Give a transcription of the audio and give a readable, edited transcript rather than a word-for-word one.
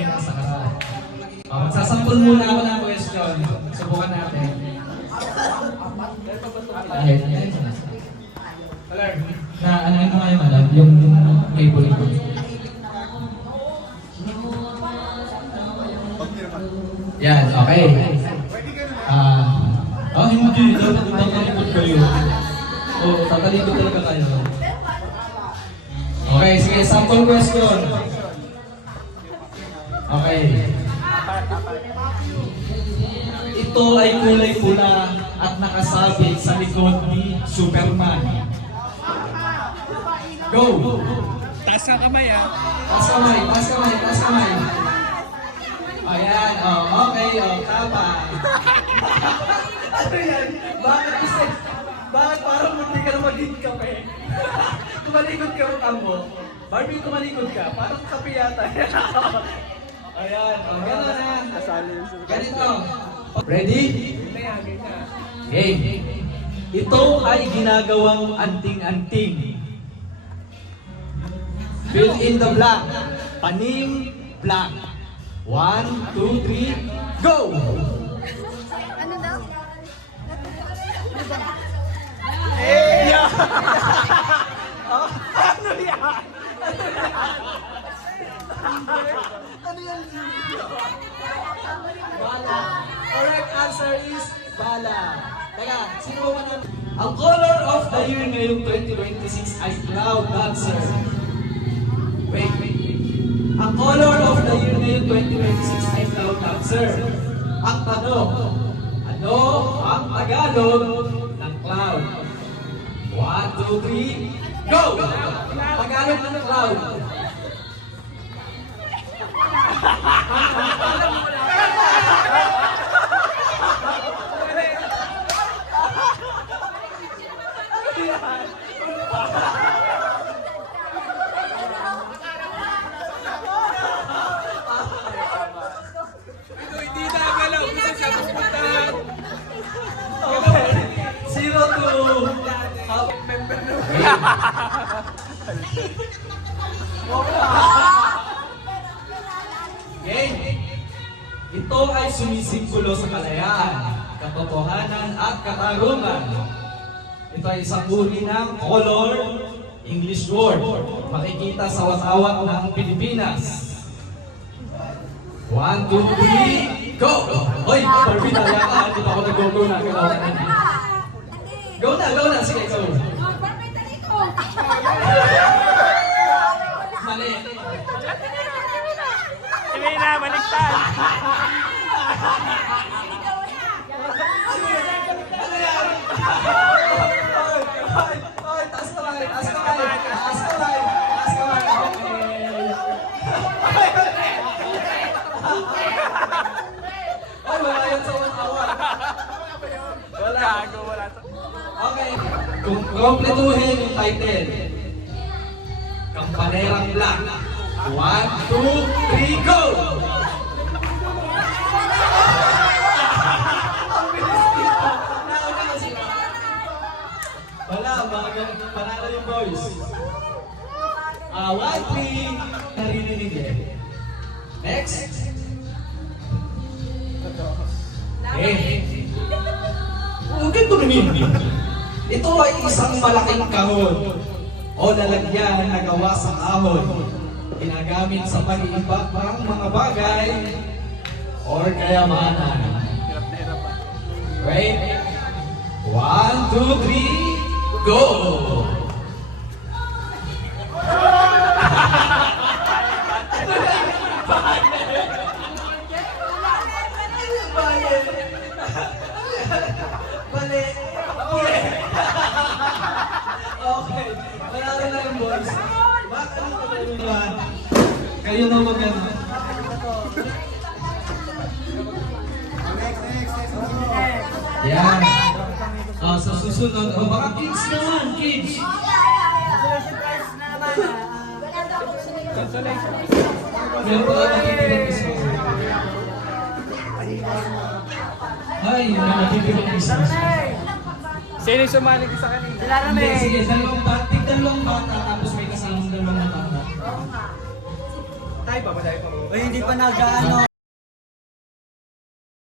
yung nasa harap. Magsasampol muna ako ng question. Subukan natin. Ayun, ayun. Na ano yun nga yung alam? Yung cable ko. Yan, okay. Hindi. Tatalikod kayo. Tatalikod talaga kayo. Okay, sige, sample question. Okay. Ito ay kulay pula at nakasabit sa likod ni Superman. Go! Taas ang kamay ah. Taas kamay, taas kamay, taas kamay. Ayan, okay, tama. Ano yan? Bakit kasi? Bakit parang munti ka na maging kape? Kumalikod ka ang mo. Barbie, kumalikod ka. Parang kape yata. Ayan, gano'n na. Ganito. Ready? Game. Ito ay ginagawang anting-anting. Fill in the blank. Panim blank. 1, 2, 3, go! Ano daw? Yeah! Ano yan? Ano yan? Bala. Correct answer is bala. Teka, sino ba na? Ang color of the year ngayong 2026 ay cloud dancer. Wait. Ang color of the year ngayong 2026 ay cloud dancer. Ang tanong, ano ang Tagalog ng cloud? 1, 2, 3, go! Tagalog ng cloud. Hindi na galaw. Gusto siya pupuntahan. Okay. 0 to half member na. Game. Ito ay sumisimbolo sa kalayaan, katotohanan at katarungan. Ito ay isang uri ng color English word. Makikita sa watawat ng Pilipinas. 1, 2, 3, go! Hoy, Barbie, tala ka. Hindi pa ako nag-go na. Go na. Sige, go. Mali. Sige na, baliktad. Hoy, taas kamay. Ay, wala yan sa watawat. Wala to. Okay. Kung kompletuhin yung title. Kampanerang Black. 1, 2, 3, go! Wala, panalo yung boys. 1, 3, narinig eh. Next. Ganito namin. Ito ay isang malaking kahon o lalagyan na gawa sa kahon. Ginagamit sa pag-iiba ng mga bagay or kayamanan. Right? 1, 2, 3, go! Mali. Okay. Wala rin lang boys. Bakit ang kapalunan? Kayo na maganda. Yan. Sa susunod, baka kids naman, kids. Meron pa lang natitira isa. Ay, may natitira isa. Sino yung sumali sa kanina? Sila Hindi, sige, dalawang bata, tapos may kasamang dalawang matanda. Tayo pa ba? Uy, hindi pa nag-ano.